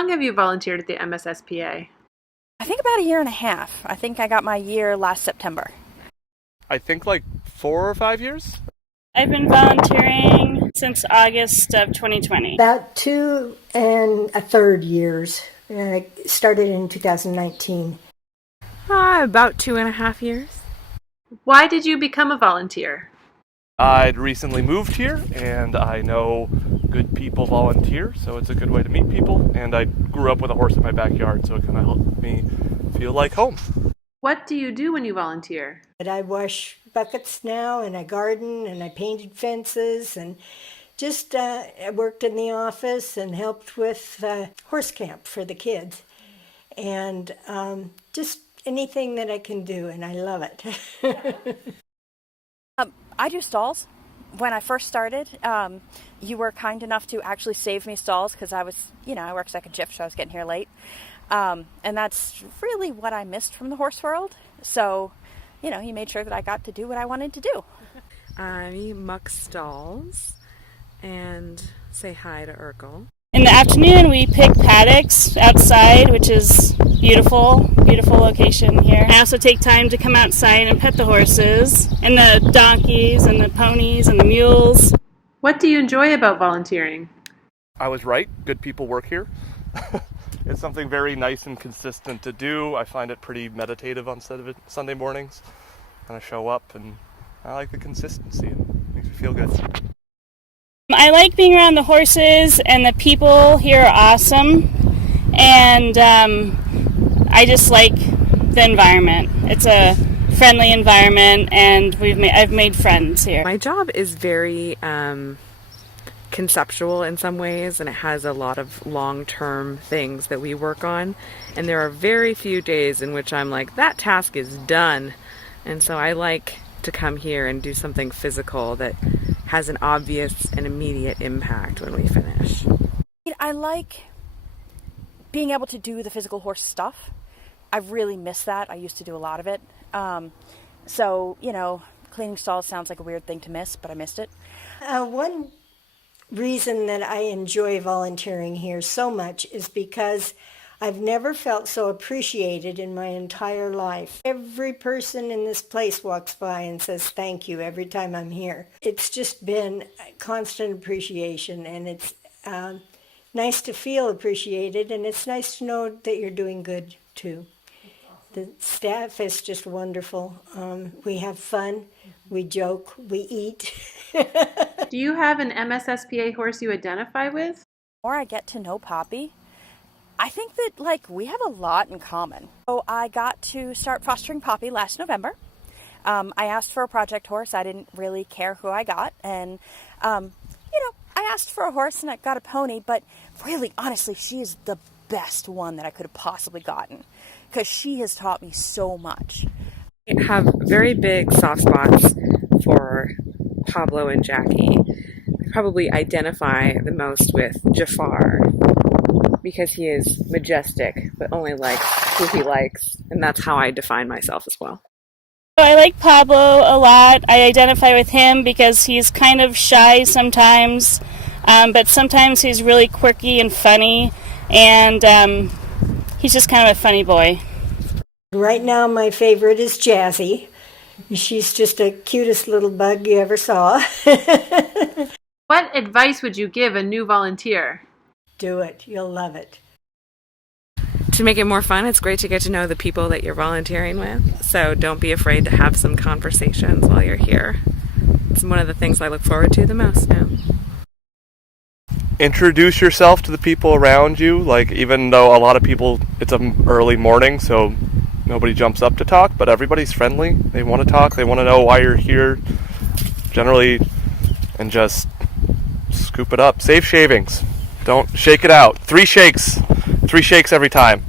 long have you volunteered at the MSSPA? I think about a year and a half. I think I got my year last September. I think like 4 or 5 years. I've been volunteering since August of 2020. About 2 1/3 years. I started in 2019. About 2.5 years. Why did you become a volunteer? I'd recently moved here, and I know good people volunteer, so it's a good way to meet people. And I grew up with a horse in my backyard, so it kind of helped me feel like home. What do you do when you volunteer? But I wash buckets now, and I garden, and I painted fences, and just I worked in the office and helped with horse camp for the kids. And just anything that I can do, and I love it. I do stalls. When I first started, you were kind enough to actually save me stalls because I was, I worked second shift, so I was getting here late. And that's really what I missed from the horse world. So, he made sure that I got to do what I wanted to do. I muck stalls and say hi to Urkel. In the afternoon, we pick paddocks outside, which is beautiful location here. I also take time to come outside and pet the horses and the donkeys and the ponies and the mules. What do you enjoy about volunteering? I was right. Good people work here. It's something very nice and consistent to do. I find it pretty meditative on Sunday mornings. Kind of show up, and I like the consistency. It makes me feel good. I like being around the horses, and the people here are awesome. And I just like the environment. It's a friendly environment, and I've made friends here. My job is very conceptual in some ways, and it has a lot of long-term things that we work on. And there are very few days in which I'm like, that task is done. And so I like to come here and do something physical that has an obvious and immediate impact when we finish. I like being able to do the physical horse stuff. I really miss that. I used to do a lot of it. So, cleaning stalls sounds like a weird thing to miss, but I missed it. One reason that I enjoy volunteering here so much is because I've never felt so appreciated in my entire life. Every person in this place walks by and says thank you every time I'm here. It's just been constant appreciation, and it's nice to feel appreciated, and it's nice to know that you're doing good too. The staff is just wonderful. We have fun, we joke, we eat. Do you have an MSSPA horse you identify with? The more I get to know Poppy, I think that we have a lot in common. So I got to start fostering Poppy last November. I asked for a project horse. I didn't really care who I got. And, I asked for a horse and I got a pony, but really, honestly, she is the best one that I could have possibly gotten because she has taught me so much. I have very big soft spots for Pablo and Jackie. I probably identify the most with Jafar because he is majestic, but only likes who he likes, and that's how I define myself as well. I like Pablo a lot. I identify with him because he's kind of shy sometimes, but sometimes he's really quirky and funny, and he's just kind of a funny boy. Right now, my favorite is Jazzy. She's just the cutest little bug you ever saw. What advice would you give a new volunteer? Do it. You'll love it. To make it more fun, it's great to get to know the people that you're volunteering with. So don't be afraid to have some conversations while you're here. It's one of the things I look forward to the most now. Introduce yourself to the people around you. Even though a lot of people, it's an early morning, so nobody jumps up to talk, but everybody's friendly. They want to talk. They want to know why you're here, generally, and just scoop it up. Save shavings. Don't shake it out. 3 shakes. 3 shakes every time.